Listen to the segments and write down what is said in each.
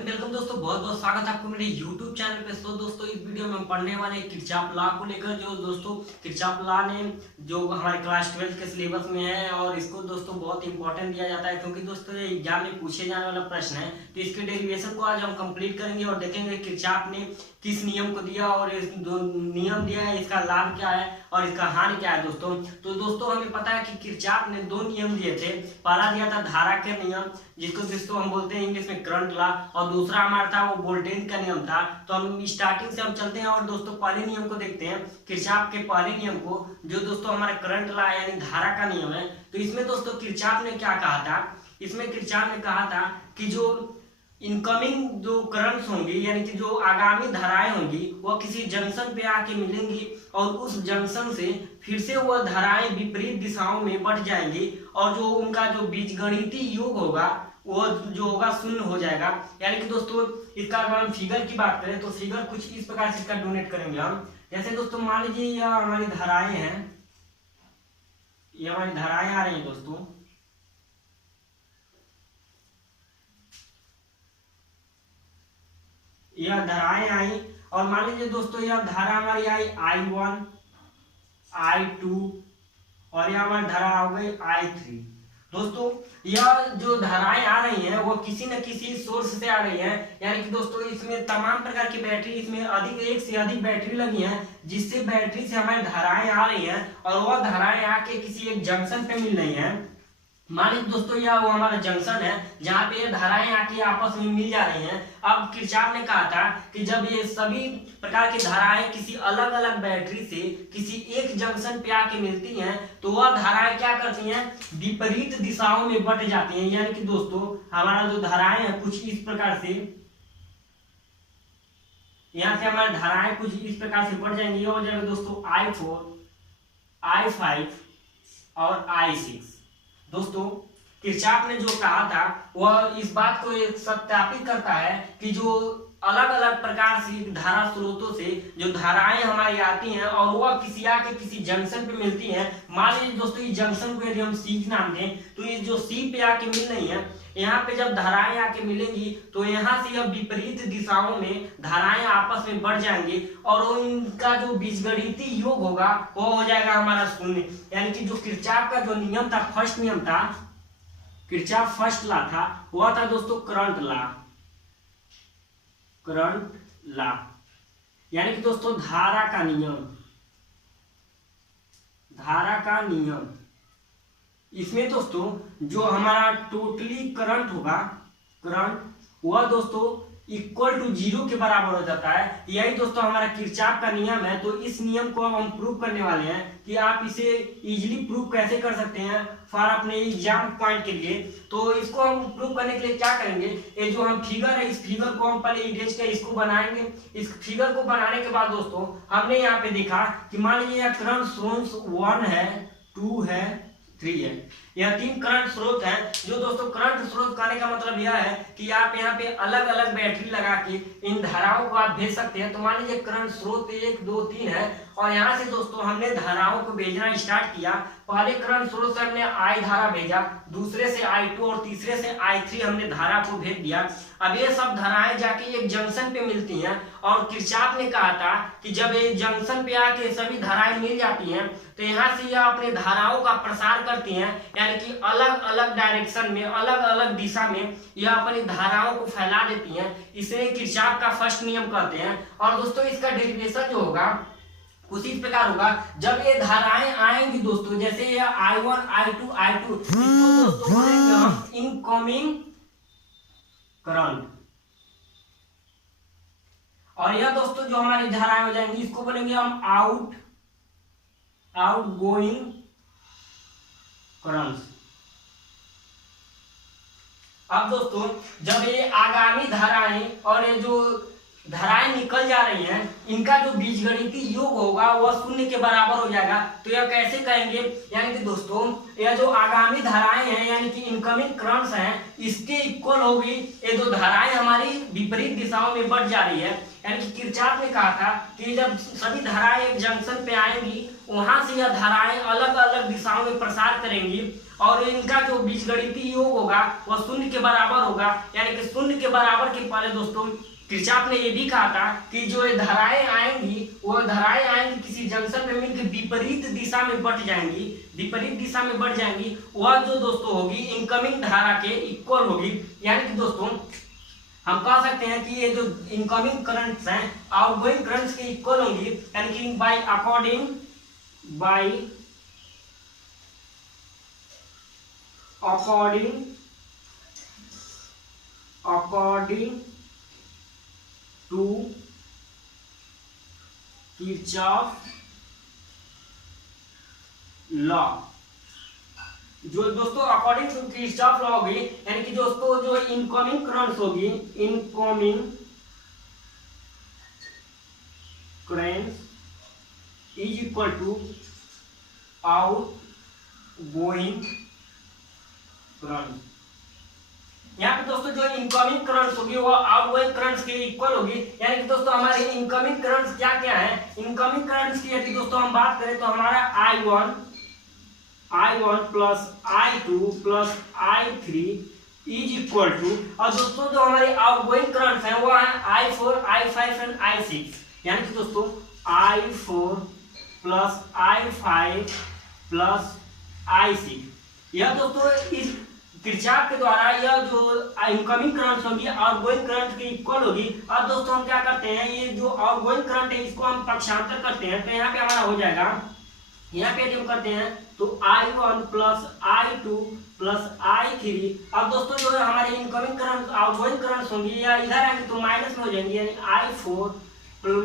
Welcome दोस्तों, बहुत बहुत स्वागत है आपको मेरे YouTube चैनल पे। सो दोस्तों, इस वीडियो में हम पढ़ने वाले हैं किरचॉफ लॉ को लेकर। जो दोस्तों किरचॉफ लॉ ने जो हमारे क्लास 12 के सिलेबस में है और इसको दोस्तों बहुत इंपॉर्टेंट दिया जाता है, क्योंकि दोस्तों ये एग्जाम में पूछे जाने वाला प्रश्न है। तो इसके डेरिवेशन को आज हम कंप्लीट करेंगे और देखेंगे किरचॉफ ने किस नियम को दिया और इस दो नियम दिया है, इसका लाभ क्या है और इसका हानि क्या है दोस्तों। तो दोस्तों हमें पता है कि किरचॉफ ने दो नियम दिए थे। पहला दिया था धारा के नियम, जिसको दोस्तों हम बोलते हैं इंग्लिश में करंट लॉ, और दूसरा हमारा था वो वोल्टेज का नियम था। तो हम स्टार्टिंग से हम चलते हैं और दोस्तों पहले नियम को देखते हैं, किरचॉफ के पहले नियम को, जो दोस्तों हमारा करंट लॉ यानी धारा का नियम है। तो इसमें दोस्तों किरचॉफ ने क्या कहा था, इसमें किरचॉफ ने कहा था कि जो इनकमिंग जो करंट्स होंगी यानी कि जो आगामी धाराएं होंगी वह किसी जंक्शन पे आके मिलेंगी और उस जंक्शन से फिर से वह धाराएं विपरीत दिशाओं में बढ़ जाएंगी और जो उनका जो बीजगणितीय योग होगा वो जो होगा शून्य हो जाएगा। यानी कि दोस्तों इसका अगर हम फिगर की बात करें तो फिगर कुछ इस प्रकार से इसका डोनेट करेंगे हम। जैसे दोस्तों मान लीजिए यह हमारी धाराएं हैं, ये हमारी धाराएं आ रही हैं दोस्तों, यह धाराएं आई और मान लीजिए दोस्तों यह धारा हमारी आई I1 I2 और यह हमारी धारा हो गई I3। दोस्तों यह जो धाराएं आ रही हैं वो किसी न किसी सोर्स से आ रही हैं, यानी कि दोस्तों इसमें तमाम प्रकार की बैटरी, इसमें अधिक एक से अधिक बैटरी लगी हैं, जिससे बैटरी से हमारी धाराएं आ रही हैं और वह धाराएं आके किसी एक जंक्शन पे मिल रही हैं। मान लीजिए दोस्तों यह वो हमारा जंक्शन है जहाँ पे ये धाराएं आके आपस में मिल जा रही हैं। अब किरचॉफ ने कहा था कि जब ये सभी प्रकार की धाराएं किसी अलग अलग बैटरी से किसी एक जंक्शन पे आके मिलती हैं तो वह धाराएं क्या करती हैं, विपरीत दिशाओं में बट जाती हैं। यानी कि दोस्तों हमारा जो धाराएं हैं कुछ इस प्रकार से, यहाँ से हमारी धाराएं कुछ इस प्रकार से बढ़ जाएंगी। हो जाएगा दोस्तों I4 I5 और I6। दोस्तों किरचॉफ ने जो कहा था वह इस बात को सत्यापित करता है कि जो अलग अलग प्रकार से धारा स्रोतों से जो धाराएं हमारी आती हैं और वह किसी आके किसी जंक्शन पे मिलती हैं। मान लीजिए दोस्तों इस जंक्शन को यदि हम सी नाम दें तो ये जो सी पे आके मिल रही है, यहाँ पे जब धाराएं आके मिलेंगी तो यहाँ से यह विपरीत दिशाओं में धाराएं आपस में बढ़ जाएंगी और उनका जो बीजगणितीय योग होगा वो हो जाएगा हमारा शून्य। यानी कि जो किरचॉफ का जो नियम था, फर्स्ट नियम था, किरचॉफ फर्स्ट लॉ था, वह था दोस्तों करंट लॉ। करंट लॉ यानी कि दोस्तों धारा का नियम, धारा का नियम। इसमें दोस्तों जो हमारा टोटली करंट होगा, करंट वह दोस्तों इक्वल टू 0 के बराबर हो जाता है। यही दोस्तों हमारा किरचॉफ का नियम है। तो इस नियम को हम प्रूव करने वाले हैं कि आप इसे इजीली प्रूव कैसे कर सकते हैं फॉर अपने एग्जाम पॉइंट के लिए। तो इसको हम प्रूव करने के लिए क्या करेंगे, ये जो हम फिगर है इस फिगर को हम पहले इरेज के इसको बनाएंगे। इस फिगर को बनाने के बाद दोस्तों हमने यहाँ पे देखा कि मान लीजिए यह करंट सोर्स 1 है, 2 है, 3 है, यह 3 करंट स्रोत हैं। जो दोस्तों करंट स्रोत कहने का मतलब यह है कि आप यहाँ पे अलग अलग बैटरी लगा के इन धाराओं को आप भेज सकते हैं। तो मान लीजिए करंट स्रोत 1 2 3 है और यहाँ से दोस्तों हमने धाराओं को भेजना स्टार्ट किया। पहले करंट स्रोत से हमने I धारा भेजा, दूसरे से I2 और तीसरे से I3 हमने धारा को भेज दिया। अब ये सब धाराएं जाके एक जंक्शन पे मिलती हैं और किरचॉफ ने कहा था कि जब ये जंक्शन पे आके सभी धाराएं मिल जाती हैं तो यहाँ से यह अपने धाराओं का प्रसार करती हैं, यानी कि अलग अलग डायरेक्शन में, अलग अलग दिशा में यह अपनी धाराओं को फैला देती हैं। इसे किरचॉफ का फर्स्ट नियम कहते हैं। और दोस्तों इसका डेरिवेशन जो होगा कुछ इस प्रकार होगा, जब ये धाराएं आएंगी दोस्तों, जैसे ये I1 I2 I2 इसको दोस्तों बोलेंगे हम इनकमिंग करंट, और यह दोस्तों जो हमारी धाराएं हो जाएंगी इसको बोलेंगे हम आउटगोइंग करंट। अब दोस्तों जब ये आगामी धाराएं और ये जो धाराएं निकल जा रही हैं इनका जो बीजगणितीय योग होगा वह शून्य के बराबर हो जाएगा। तो यह कैसे कहेंगे, यानी कि दोस्तों यह जो आगामी धाराएं हैं यानी कि इनकमिंग करंट्स हैं इसके इक्वल होगी ये जो धाराएं हमारी विपरीत दिशाओं में बढ़ जा रही है। यानी कि किरचॉफ ने कहा था कि जब सभी धाराएं एक जंक्शन पे आएंगी वहां से यह धाराएं अलग अलग दिशाओं में प्रसार करेंगी और इनका जो बीजगणितीय योग होगा वह शून्य के बराबर होगा। यानी कि शून्य के बराबर के पहले दोस्तों किरचॉफ ने यह भी कहा था कि जो ये धाराएं आएंगी वो धाराएं आएंगी किसी जंक्शन पे मिलकर विपरीत दिशा में बढ़ जाएंगी, विपरीत दिशा में बढ़ जाएंगी। वह जो दोस्तों होगी इनकमिंग धारा के इक्वल होगी। यानी कि दोस्तों हम कह सकते हैं कि ये जो इनकमिंग करंट्स हैं आउटगोइंग करंट्स के इक्वल होंगी। यानी कि by according to Kirchhoff law, जो दोस्तों अकॉर्डिंग टू किरचॉफ लॉ होगी यानी कि दोस्तों जो इनकमिंग करंट्स होगी, incoming current is equal to outgoing current. यहाँ पे दोस्तों जो इनकमिंग करंट्स होगी वो आउटगोइंग करंट्स के इक्वल होगी। यानी कि दोस्तों हमारे इनकमिंग करंट्स क्या क्या है, इनकमिंग करंट्स की यदि दोस्तों हम बात करें तो हमारा I1 plus I2 plus I3 is equal to, और दोस्तों जो हमारे आउटगोइंग करंट्स हैं वो है I4, I5 एंड I6। यानी कि दोस्तों I4 plus I5 plus I6, यह दोस्तों इस किरचॉफ के द्वारा यह जो इनकमिंग करंट होगी आउटगोइंग करंट के इक्वल होगी। अब दोस्तों हम क्या करते हैं, ये जो आउटगोइंग करंट है इसको हम पक्षांतर करते हैं तो यहाँ पे हमारा हो जाएगा, यहाँ पे हम करते हैं तो I1 plus I2 plus I3। अब दोस्तों जो है हमारे इनकमिंग करंट आउटगोइंग करंट होंगी या इधर आएंगे तो माइनस में हो जाएंगे, यानी I4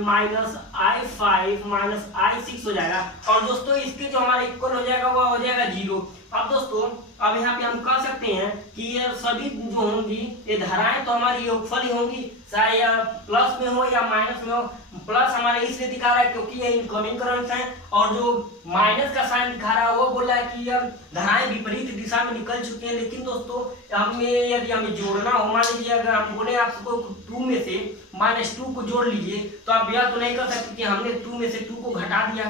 minus I5 minus I6 हो जाएगा। और दोस्तों इसके जो हमारा इक्वल हो जाएगा वह हो जाएगा 0। अब दोस्तों अब यहाँ पे हम कह सकते हैं कि ये सभी जो होंगी ये धाराएं तो हमारी योगफल ही होंगी, चाहे या प्लस में हो या माइनस में हो। प्लस हमारे इसलिए दिखा रहा है क्योंकि ये इनकमिंग करंट है, और जो माइनस का साइन दिखा रहा है वो बोल रहा है कि यह धाराएं विपरीत दिशा में निकल चुकी हैं। लेकिन दोस्तों हमें यदि हमें जोड़ना हो, मान लीजिए अगर हम बोले आपको 2 में से -2 को जोड़ लीजिए तो आप यह तो नहीं कर सकते कि हमने 2 में से 2 को घटा दिया,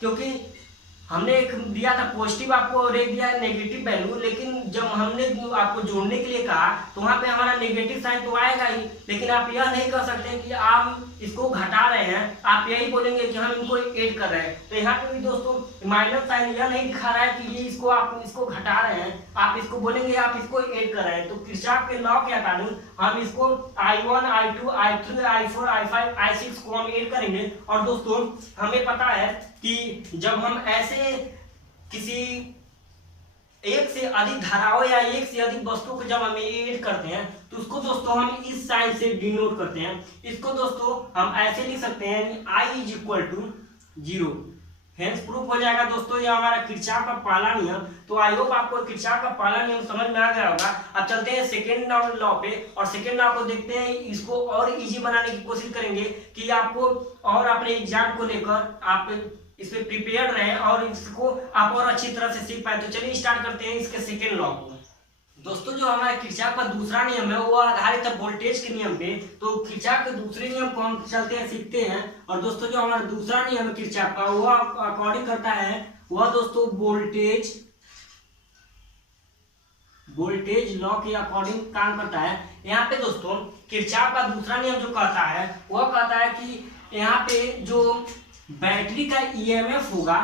क्योंकि हमने एक दिया था पॉजिटिव आपको और एक दिया नेगेटिव वैल्यू। लेकिन जब हमने आपको जोड़ने के लिए कहा तो वहां पे हमारा नेगेटिव साइन तो आएगा ही, लेकिन आप यह नहीं कर सकते कि आप इसको घटा रहे हैं, आप यही बोलेंगे कि हम इनको ऐड कर रहे हैं। तो यहाँ पे भी दोस्तों माइनस साइन यह नहीं दिखा रहा है कि ये इसको आप इसको घटा रहे हैं, आप इसको बोलेंगे आप इसको ऐड कर रहे हैं। तो किरचॉफ के लॉ के अकॉर्डिंग हम इसको I1 I2 I3 I4 I5 I6 को हम ऐड करेंगे। और दोस्तों हमें पता है कि जब हम ऐसे किसी एक से अधिक धाराओं या एक से अधिक वस्तुओं को जब हम ऐड करते हैं तो उसको दोस्तों हम इस साइन से डिनोट करते हैं। इसको दोस्तों हम ऐसे लिख सकते हैं I is equal to 0। Hence proof हो जाएगा दोस्तों ये हमारा किरचॉफ का पहला नियम। तो आई होप आपको किरचॉफ का पहला नियम समझ में आ गया होगा। अब चलते हैं सेकेंड लॉ पे, और सेकेंड लॉ को देखते हैं, इसको और इजी बनाने की कोशिश करेंगे कि आपको और अपने एग्जाम को लेकर आप इसमें प्रिपेयर रहे और इसको आप और अच्छी तरह से सीख पाए। तो चलिए स्टार्ट करते हैं इसके सेकेंड लॉ को। दोस्तों जो हमारा किरचॉफ का दूसरा नियम है वो आधारित है वोल्टेज के नियम पे। तो किरचॉफ के दूसरे नियम को हम चलते हैं सीखते हैं। और दोस्तों जो हमारा दूसरा नियम है किरचॉफ का वो अकॉर्डिंग करता है वह दोस्तों वोल्टेज लॉ के अकॉर्डिंग काम करता है। यहाँ पे दोस्तों किरचॉफ का दूसरा नियम जो कहता है वह कहता है कि यहाँ पे जो बैटरी का ईएमएफ होगा,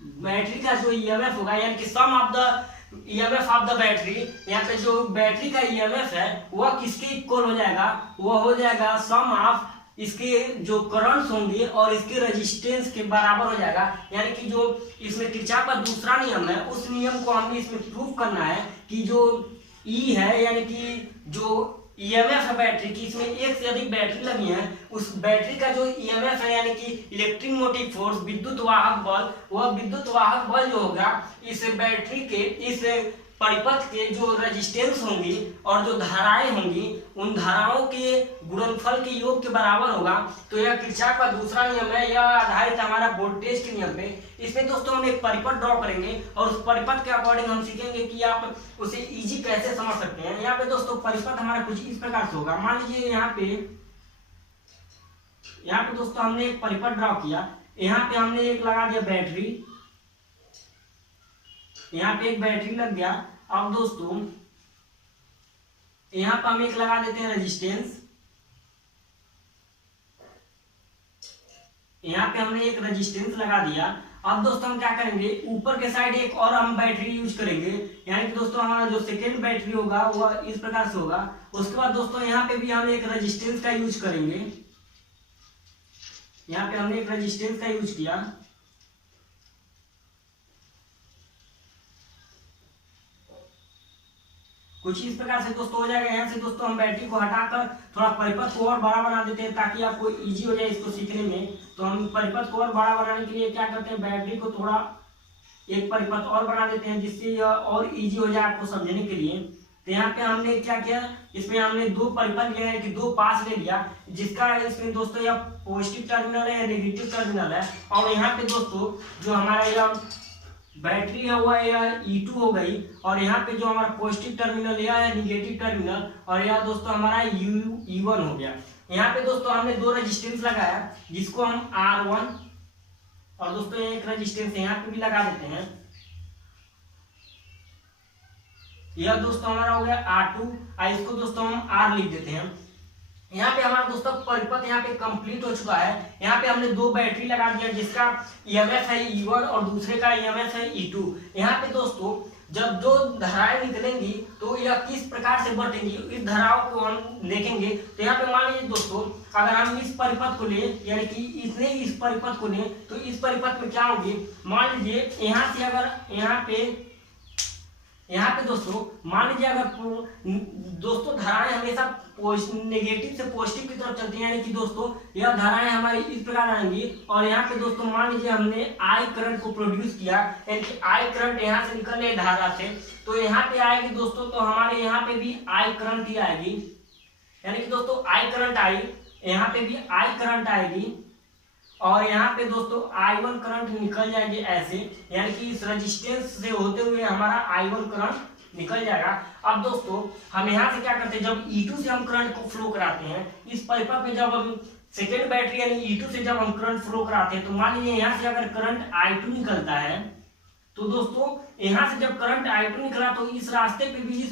बैटरी का जो ईएमएफ होगा यानी कि sum of the EMF of the battery, यहाँ पे जो बैटरी का ईएमएफ है वह किसके इक्वल हो जाएगा, वह हो जाएगा सम ऑफ इसके जो करंट्स होंगे और इसके रेजिस्टेंस के बराबर हो जाएगा। यानी कि जो इसमें किरचॉफ का दूसरा नियम है उस नियम को हमें इसमें प्रूफ करना है कि जो ई है यानी कि जो ईएमएफ है बैटरी की, इसमें एक से अधिक बैटरी लगी है, उस बैटरी का जो ईएमएफ है यानी कि इलेक्ट्रिक मोटिव फोर्स विद्युत वाहक बल, वह विद्युत वाहक बल जो होगा इस बैटरी के इस परिपथ के जो रेजिस्टेंस होंगी और जो धाराएं होंगी उन धाराओं के गुणनफल के योग के बराबर होगा। तो यह किरचॉफ का दूसरा नियम है, यह आधारित हमारा वोल्टेज के नियम पे। इसमें दोस्तों हम एक परिपथ ड्रॉ करेंगे और उस परिपथ के अकॉर्डिंग हम सीखेंगे कि आप उसे इजी कैसे समझ सकते हैं। यहाँ पे दोस्तों परिपथ हमारा कुछ इस प्रकार से होगा। मान लीजिए यहाँ पे यहाँ पे दोस्तों हमने एक परिपथ ड्रॉ किया, यहाँ पे हमने एक लगा दिया बैटरी, यहाँ पे एक बैटरी लग गया। अब दोस्तों यहाँ पे हम एक लगा देते हैं रेजिस्टेंस, यहाँ पे हमने एक रेजिस्टेंस लगा दिया। अब दोस्तों हम क्या करेंगे, ऊपर के साइड एक और हम बैटरी यूज करेंगे, यानी कि दोस्तों हमारा जो सेकेंड बैटरी होगा वो इस प्रकार से होगा। उसके बाद दोस्तों यहाँ पे भी हम एक रेजिस्टेंस का यूज करेंगे, यहाँ पे हमने एक रेजिस्टेंस का यूज किया। कुछ इस प्रकार से दोस्तों हो जाएगा। यहाँ से दोस्तों हम बैटरी को हटाकर थोड़ा परिपथ को और बड़ा बना देते हैं ताकि आपको इजी हो जाए इसको सीखने में। तो हम परिपथ को और बड़ा बनाने के लिए क्या करते हैं, बैटरी को थोड़ा एक परिपथ और बना देते हैं जिससे यह और इजी हो जाए आपको समझने के लिए। तो यहाँ पे हमने क्या किया, इसमें हमने दो परिपथ लिया है कि दो पास ले लिया, जिसका इसमें दोस्तों यह पॉजिटिव टर्मिनल है या नेगेटिव टर्मिनल है। और यहाँ पे दोस्तों जो हमारा यह बैटरी है वो यह E2 हो गई, और यहाँ पे जो हमारा पॉजिटिव टर्मिनल यह है नेगेटिव टर्मिनल, और यह दोस्तों हमारा E1 हो गया। यहाँ पे दोस्तों हमने दो रेजिस्टेंस लगाया जिसको हम R1 और दोस्तों एक रेजिस्टेंस यहाँ पे भी लगा देते हैं। यह दोस्तों हमारा हो गया R2, और इसको दोस्तों हम R लिख देते हैं। यहाँ पे हमारा दोस्तों परिपथ यहाँ पे कंप्लीट हो चुका है। यहाँ पे हमने दो बैटरी लगा दिया जिसका EMF है E1 और दूसरे का EMF है E2। यहाँ पे दोस्तों जब दो धाराएं निकलेंगी तो यह किस प्रकार से बटेंगी, इस धाराओं को हम देखेंगे। तो यहाँ पे मान लीजिए दोस्तों अगर हम इस परिपथ को लें, यानी कि इसने इस परिपथ को लें, तो इस परिपथ में क्या होगी, मान लीजिए यहाँ से अगर यहाँ पे दोस्तों मान लीजिए अगर दोस्तों धाराएं हमेशा नेगेटिव से पॉजिटिव की तरफ चलती हैं, यानी कि दोस्तों यह धाराएं हमारी इस प्रकार आएंगी। और यहाँ पे दोस्तों मान लीजिए हमने आई करंट को प्रोड्यूस किया, यानी कि आई करंट यहाँ से निकल रही धारा से, तो यहाँ पे आएगी दोस्तों, तो हमारे यहाँ पे भी आई करंट ही आएगी, यानी कि दोस्तों आई करंट आई, यहाँ पे भी आई करंट आएगी, और यहाँ पे दोस्तों I1 करंट निकल जाएगी ऐसे, यानी कि इस रेजिस्टेंस से होते हुए हमारा I1 करंट निकल जाएगा। अब दोस्तों हम यहाँ से क्या करते हैं, जब E2 से हम करंट को फ्लो कराते हैं इस परिपथ में, जब हम सेकेंड बैटरी यानी E2 से जब हम करंट फ्लो कराते हैं, तो मान लीजिए यहाँ से अगर करंट I2 निकलता है, तो दोस्तों यहाँ से जब करंट I2 निकला तो इस रास्ते पे भी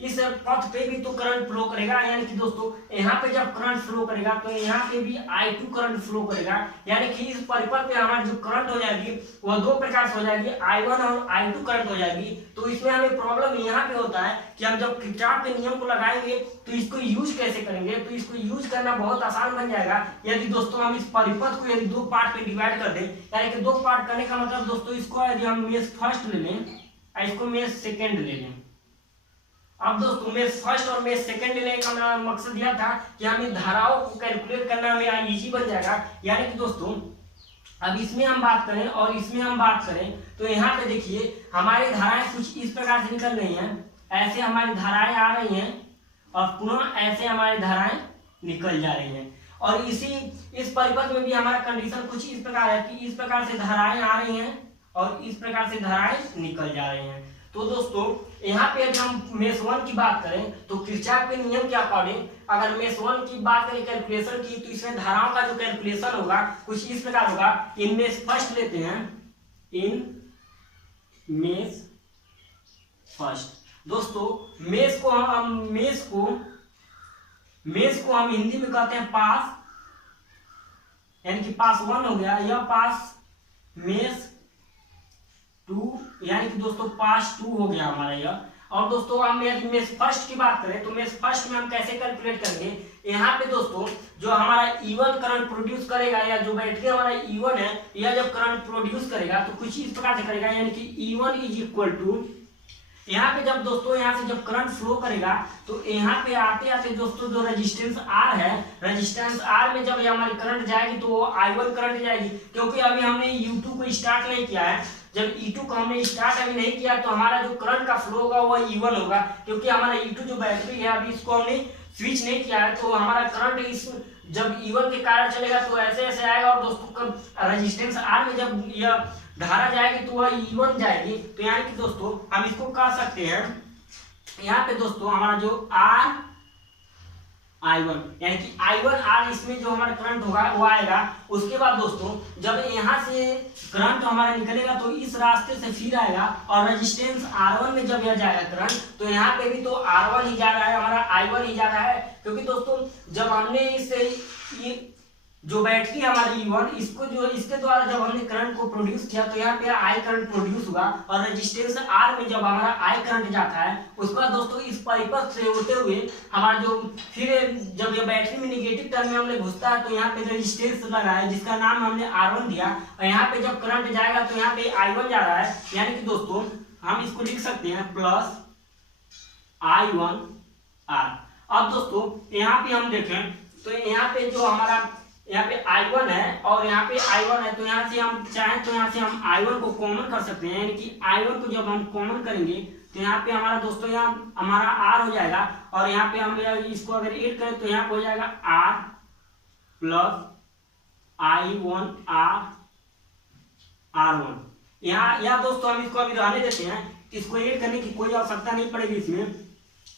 इस पथ पे भी तो करंट फ्लो करेगा, यानी कि दोस्तों यहाँ पे जब करंट फ्लो करेगा तो यहाँ पे भी I2 करंट फ्लो करेगा, यानी कि इस परिपथ पे हमारी जो करंट हो जाएगी वह दो प्रकार से हो जाएगी, I1 और I2 करंट हो जाएगी। तो इसमें हमें प्रॉब्लम यहाँ पे होता है कि हम जब किरचॉफ के नियम को लगाएंगे तो इसको यूज कैसे करेंगे। तो इसको यूज करना बहुत आसान बन जाएगा यदि दोस्तों हम इस परिपथ को यदि दो पार्ट में डिवाइड कर दें, यानी कि दो पार्ट करने का मतलब दोस्तों इसको यदि हम मेष फर्स्ट ले लें और इसको मेष सेकेंड ले लें। अब दोस्तों मेष फर्स्ट और मेष सेकंड लेने का मेरा मकसद यह था कि हमें धाराओं को कैलकुलेट करना हमें इजी बन जाएगा। यानी कि दोस्तों अब इसमें हम बात करें और इसमें हम बात करें तो यहाँ पे देखिए हमारी धाराएं कुछ इस प्रकार से निकल रही हैं, ऐसे हमारी धाराएं आ रही हैं और पुनः ऐसे हमारी धाराएं निकल जा रही हैं। और इस परिपथ में भी हमारा कंडीशन कुछ इस प्रकार है कि इस प्रकार से धाराएं आ रही हैं और इस प्रकार से धाराएं निकल जा रही हैं। तो दोस्तों यहाँ पे अगर हम मेष 1 की बात करें तो किरचॉफ के नियम के अकॉर्डिंग अगर मेष 1 की बात करें कैलकुलेशन की, तो इसमें धाराओं का जो कैलकुलेशन होगा कुछ इस प्रकार होगा। इन मेष फर्स्ट लेते हैं, इन मेष फर्स्ट दोस्तों मेष को हम हिंदी में कहते हैं पास, यानी कि पास 1 हो गया, यह पास मेष 2 यानी कि दोस्तों पास 2 हो गया हमारा यह। और दोस्तों हम यदि मेष फर्स्ट की बात करें तो मेष फर्स्ट में हम कैसे कैलकुलेट करेंगे, यहाँ पे दोस्तों जो हमारा E1 करंट प्रोड्यूस करेगा या जो बैटरी हमारा E1 है यह जब करंट प्रोड्यूस करेगा तो कुछ इस प्रकार से करेगा, यानी कि E1 इज इक्वल टू यहाँ पे जब दोस्तों यहाँ से जब करंट फ्लो करेगा तो यहाँ पे आते आते दोस्तों जो रेजिस्टेंस R है, रेजिस्टेंस R में जब हमारी करंट जाएगी तो वो I1 करंट जाएगी, क्योंकि अभी हमने U2 को स्टार्ट नहीं किया है। जब E2 को हमने स्टार्ट अभी नहीं किया तो हमारा जो करंट का फ्लो होगा वो E1 होगा, क्योंकि हमारा E2 जो बैटरी है अभी इसको हमने स्विच नहीं किया है, तो हमारा करंट इस जब E1 के कारण चलेगा तो ऐसे ऐसे आएगा। और दोस्तों रेजिस्टेंस R में जब यह धारा जाएगी तो वह E1 जाएगी। तो यानी कि दोस्तों हम इसको कह सकते हैं यहाँ पे दोस्तों हमारा जो R I1, यानी कि I1R इसमें जो हमारा करंट होगा वो आएगा। उसके बाद दोस्तों जब यहाँ से करंट हमारा निकलेगा तो इस रास्ते से फिर आएगा और रेजिस्टेंस R1 में जब यह जाएगा करंट तो यहाँ पे भी तो R1 ही जा रहा है, हमारा I1 ही जा रहा है। क्योंकि दोस्तों जब हमने ये जो बैटरी हमारी E1 इसको जो इसके द्वारा जब हमने करंट को प्रोड्यूस किया तो यहाँ पे I करंट प्रोड्यूस हुआ और रेजिस्टेंस R में जब हमारा I करंट जाता है उसके बाद दोस्तों इस परिपथ से होते हुए हमारा जो फिर जब ये बैटरी में निगेटिव टर्मिनल में घुसता है तो यहाँ पे रेजिस्टेंस लगा है जिसका नाम हमने R1 दिया और यहाँ पे जब करंट जाएगा तो यहाँ पे I1 जा रहा है। यानी कि दोस्तों हम इसको लिख सकते हैं प्लस I1R। अब दोस्तों यहाँ पे हम देखें तो यहाँ पे जो हमारा यहाँ पे I1 है और यहाँ पे I1 है तो यहाँ से हम चाहें तो यहाँ से हम I1 को कॉमन कर सकते हैं। यानी कि I1 को जब हम कॉमन करेंगे तो यहाँ पे हमारा दोस्तों यहाँ हमारा R हो जाएगा और यहाँ पे हम इसको अगर ऐड करें तो यहाँ पे हो जाएगा R प्लस I1R R1। यहाँ दोस्तों हम इसको अभी रहने देते हैं, इसको ऐड करने की कोई आवश्यकता नहीं पड़ेगी। इसमें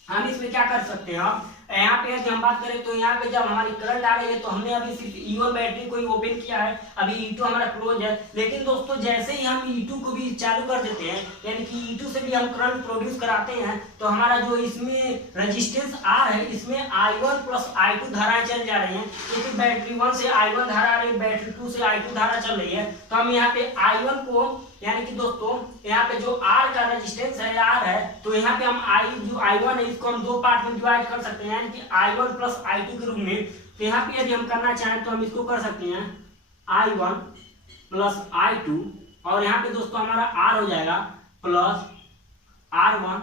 हम इसमें क्या कर सकते हैं, यहाँ पे यदि हम बात करें तो यहाँ पे जब हमारी करंट आ रही है तो हमने अभी सिर्फ E1 बैटरी को ही ओपन किया है, अभी E2 हमारा क्लोज है। लेकिन दोस्तों जैसे ही हम E2 को भी चालू कर देते हैं यानी कि E2 से भी हम करंट प्रोड्यूस कराते हैं तो हमारा जो इसमें रेजिस्टेंस R है इसमें I1 प्लस I2 धाराएं चल जा रही हैं। क्योंकि बैटरी 1 से I1 धारा आ रही है, बैटरी 2 से I2 धारा चल रही है। तो हम यहाँ पे I1 को यानी कि दोस्तों यहाँ पे जो R का रेजिस्टेंस है R है तो यहाँ पे हम जो I1 है इसको हम दो पार्ट में डिवाइड कर सकते हैं यानी कि I1 प्लस I2 के रूप में। तो यहाँ पे यदि हम करना चाहें तो हम इसको कर सकते हैं I1 प्लस I2 और यहाँ पे दोस्तों हमारा R हो जाएगा प्लस R1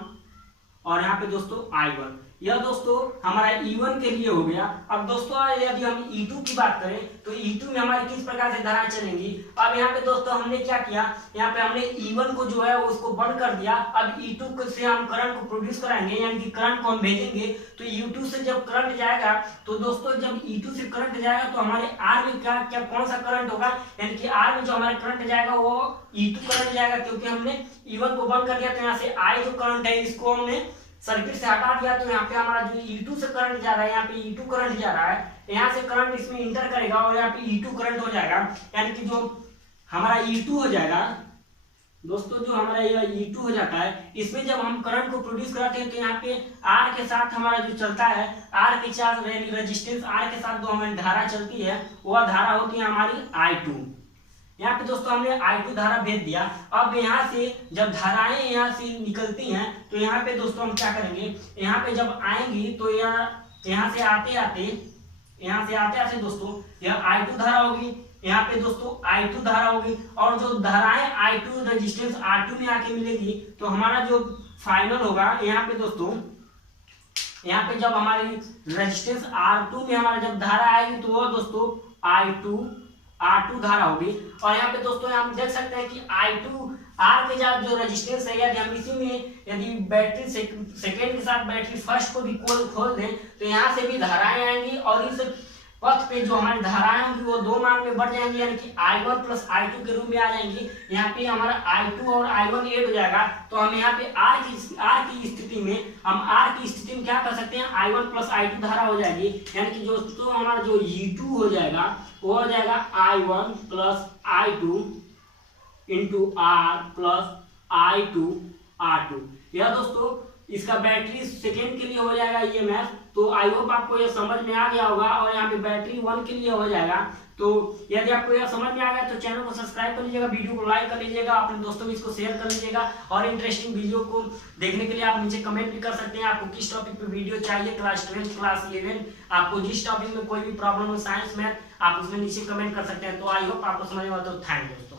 और यहाँ पे दोस्तों I1। यह दोस्तों हमारा E1 के लिए हो गया। अब दोस्तों यदि हम E2 की बात करें तो E2 में हमारी किस प्रकार से धारा चलेंगी। अब यहाँ पे दोस्तों हमने क्या किया, यहाँ पे हमने E1 को जो है उसको बंद कर दिया। अब E2 से हम करंट को प्रोड्यूस कराएंगे यानी कि करंट को हम भेजेंगे। तो E2 से जब करंट जाएगा तो दोस्तों जब E2 से करंट जाएगा तो हमारे R में क्या क्या कौन सा करंट होगा, यानी कि R में जो हमारा करंट जाएगा वो E2 करंट जाएगा। क्योंकि हमने E1 को बंद कर दिया तो यहाँ से I जो करंट है इसको हमने सर्किट से हटा दिया। तो यहाँ पे हमारा जो E2 से करंट जा रहा है यहाँ पे E2 करंट जा रहा है, यहाँ से करंट इसमें इंटर करेगा और यहाँ पे E2 करंट हो जाएगा। यानी कि जो हमारा E2 हो जाएगा दोस्तों, जो हमारा यह E2 हो जाता है इसमें जब हम करंट को प्रोड्यूस कराते हैं तो यहाँ पे R के साथ हमारा जो चलता है R के साथ रेजिस्टेंस R के साथ जो हमारी धारा चलती है वह धारा होती है हमारी I2। यहाँ पे दोस्तों हमने I2 धारा भेज दिया। अब यहाँ से जब धाराएं यहाँ से निकलती हैं तो यहाँ पे दोस्तों हम क्या करेंगे, यहाँ पे जब आएंगी तो यहाँ से आते आते दोस्तों यह I2 धारा होगी, यहाँ पे दोस्तों I2 धारा होगी और जो धाराएं I2 रेजिस्टेंस R2 में आके मिलेगी तो हमारा जो फाइनल होगा यहाँ पे दोस्तों, यहाँ पे जब हमारी रेजिस्टेंस R2 में हमारा जब धारा आएगी तो वो दोस्तों R2 धारा होगी। और यहाँ पे दोस्तों हम देख सकते हैं कि I2 R के साथ जो रेजिस्टेंस है यदि हम इसी में यदि बैटरी सेकेंड के साथ बैटरी फर्स्ट को भी खोल दें तो यहाँ से भी धाराएं आएंगी और इस पथ पे जो हमारी धाराएं होंगी वो दो मान में बढ़ जाएंगी यानी कि I1 प्लस I2 के रूप में आ जाएंगी। यहाँ पे हमारा I2 और I1 ऐड हो जाएगा। तो हम यहाँ पे R की स्थिति में क्या कर सकते हैं, I1 प्लस I2 धारा हो जाएगी। यानी कि दोस्तों हमारा जो E2 हो जाएगा वो हो जाएगा I1 plus I2 into R plus I2 R2। यह दोस्तों इसका बैटरी सेकेंड के लिए हो जाएगा EMF। तो आई होप आपको यह समझ में आ गया होगा और यहाँ पे बैटरी 1 के लिए हो जाएगा। तो यदि आपको यह समझ में आ गया तो चैनल को सब्सक्राइब कर लीजिएगा, वीडियो को लाइक कर लीजिएगा, अपने दोस्तों में इसको शेयर कर लीजिएगा और इंटरेस्टिंग वीडियो को देखने के लिए आप नीचे कमेंट भी कर सकते हैं। आपको किस टॉपिक पे वीडियो चाहिए, क्लास 12 क्लास 11, आपको जिस टॉपिक में कोई भी प्रॉब्लम हो, साइंस मैथ, आप उसमें नीचे कमेंट कर सकते हैं। तो आई होप आपको समझ में आता है। थैंक यू दोस्तों।